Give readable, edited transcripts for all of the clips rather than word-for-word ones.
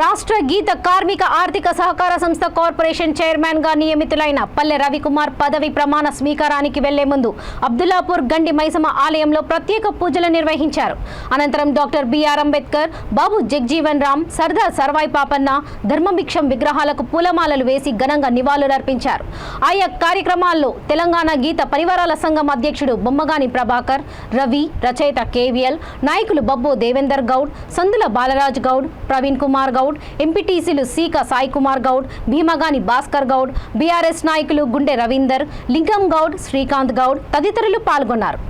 రాష్ట్ర గీత కార్మిక ఆర్థిక సహకార సంస్థ కార్పొరేషన్ చైర్మన్ గా నియమితులైన పల్లె రవికుమార్ పదవి ప్రమాణ స్వీకారానికి వెళ్లే ముందు అబ్దుల్లాపూర్ గండి మైసమ్మ ఆలయంలో ప్రత్యేక పూజలు నిర్వహించారు. అనంతరం డాక్టర్ బిఆర్ అంబేద్కర్, బాబు జగ్జీవన్ రామ్, సర్దార్ సర్వాయి పాపన్న, ధర్మభిక్షం విగ్రహాలకు పూలమాలలు వేసి ఘనంగా నివాళులర్పించారు. ఆయా కార్యక్రమాల్లో తెలంగాణ గీత పరివారాల సంఘం అధ్యక్షుడు బొమ్మగాని ప్రభాకర్, రవి, రచయిత కేవీఎల్, నాయకులు బబ్బో దేవేందర్ గౌడ్, సందుల బాలరాజ్ గౌడ్, ప్రవీణ్ కుమార్ గౌడ్, ఎంపీటీసీలు సీక సాయి కుమార్ గౌడ్, భీమగాని భాస్కర్ గౌడ్, బీఆర్ఎస్ నాయకులు గుండె రవీందర్, లింగం గౌడ్, శ్రీకాంత్ గౌడ్ తదితరులు పాల్గొన్నారు.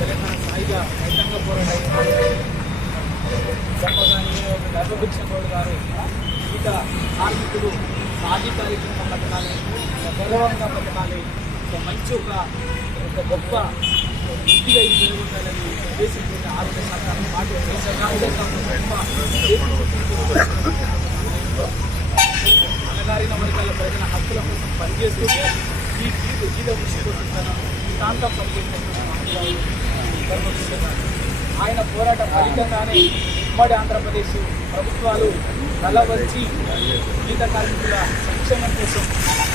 తెలంగాణ స్థాయిగా రైతాంగ పోరాటం ధర్మభిక్ష గౌడ్ గారు గీత కార్మికులు సాధికారికంగా బతకాలి, గౌరవంగా బతకాలి, మంచి ఒక గొప్ప వృత్తిగా ఇది జరుగుతుందని ఉద్దేశించిన ఆరోగ్య శాఖ పాటు అలగారిన వర్గాల ప్రజల హక్కుల కోసం పనిచేస్తూ ఈ గీత వృక్షి కోసం ప్రాంతం ఆయన పోరాట ఫలితంగానే ఉమ్మడి ఆంధ్రప్రదేశ్ ప్రభుత్వాలు తలవంచి గీత కార్మికుల సంక్షేమం కోసం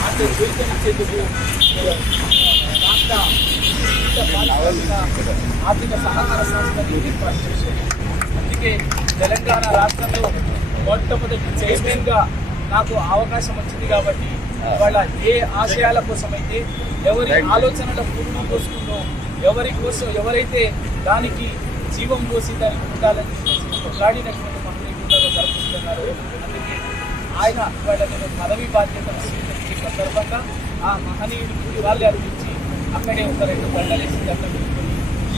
అంటే చేర్చనిచ్చేందుకు రాష్ట్ర ఆర్థిక సహకార సంస్థని ఏర్పాటు చేశారు. అందుకే తెలంగాణ రాష్ట్రంలో మొట్టమొదటి చైర్మన్గా నాకు అవకాశం వచ్చింది కాబట్టి వాళ్ళ ఏ ఆశయాల కోసమైతే, ఎవరి ఆలోచనల పూర్వం కోసుకుందో, ఎవరైతే దానికి జీవం పోసి దానికి ఉండాలని కొట్లాడినటువంటి మహనీయులలో జరుపుతున్నారు. అందుకే ఆయన వాళ్ళ నేను పదవి బాధ్యతను స్వీకరించిన సందర్భంగా ఆ మహనీయుడికి వాళ్ళే అర్పించి అక్కడే ఒక 2 గంటలేసి దండపెట్టుకొని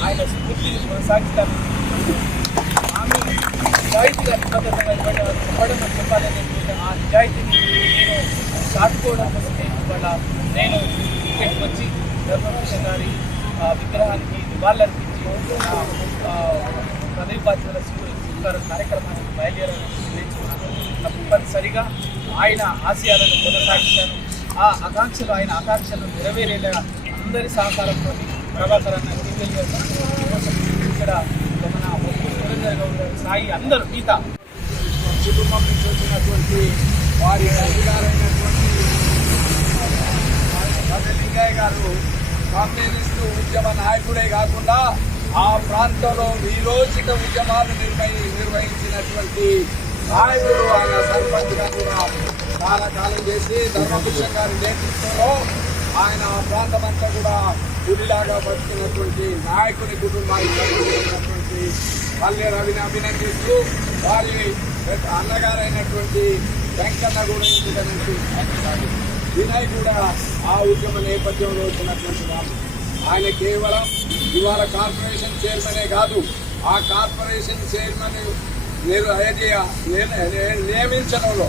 ఆయన స్ఫూర్తిని కొనసాగిస్తాను. ఆమె నిజాయితీగా నిబద్ధతగా ఇవ్వడం చెప్పాలని ఆ నిజాయితీని నేను చాటుకోవడం కోసమే ఇవాళ నేను ఇక్కడికి వచ్చి ధర్మభిక్ష గారి విగ్రహానికి నివాళులర్పించి పదవి బాధ్యతల స్వీకార కార్యక్రమానికి బయలుదేరాలని నిర్ణయించుకున్నాను. తప్పనిసరిగా ఆయన ఆశయాలను కొనసాగిస్తాను. ఆయన ఆకాంక్షలు నెరవేరేలా అందరి సహకారంతో ప్రభాకరన్న ఇక్కడ మన సురేందర్ గౌడ్ గారు, సాయి, అందరూ గీత కుటుంబం నుంచి వచ్చినటువంటి వారి అధికారైనటువంటి లింగయ్య గారు కమ్యూనిస్టు ఉద్యమ నాయకుడే కాకుండా ఆ ప్రాంతంలో వీరోచిత ఉద్యమాలు నిర్వహించినటువంటి నాయకుడు. ఆయన సర్పంచ్గా కూడా చాలా కాలం చేసి ధర్మభిక్ష గారి నేతృత్వంలో ఆయన ఆ ప్రాంతమంతా కూడా గుడిలాగా బతుకున్నటువంటి నాయకుని కుటుంబానికి ఉన్నటువంటి పల్లె రవిని అభినందిస్తూ వారి అన్నగారైనటువంటి వెంకన్న కూడా ఎందుకనంటే వినయ్ కూడా ఆ ఉద్యమ నేపథ్యంలో వచ్చినటువంటి వాళ్ళు. ఆయన కేవలం ఇవాళ కార్పొరేషన్ చైర్మనే కాదు, ఆ కార్పొరేషన్ చైర్మన్ నియమించడంలో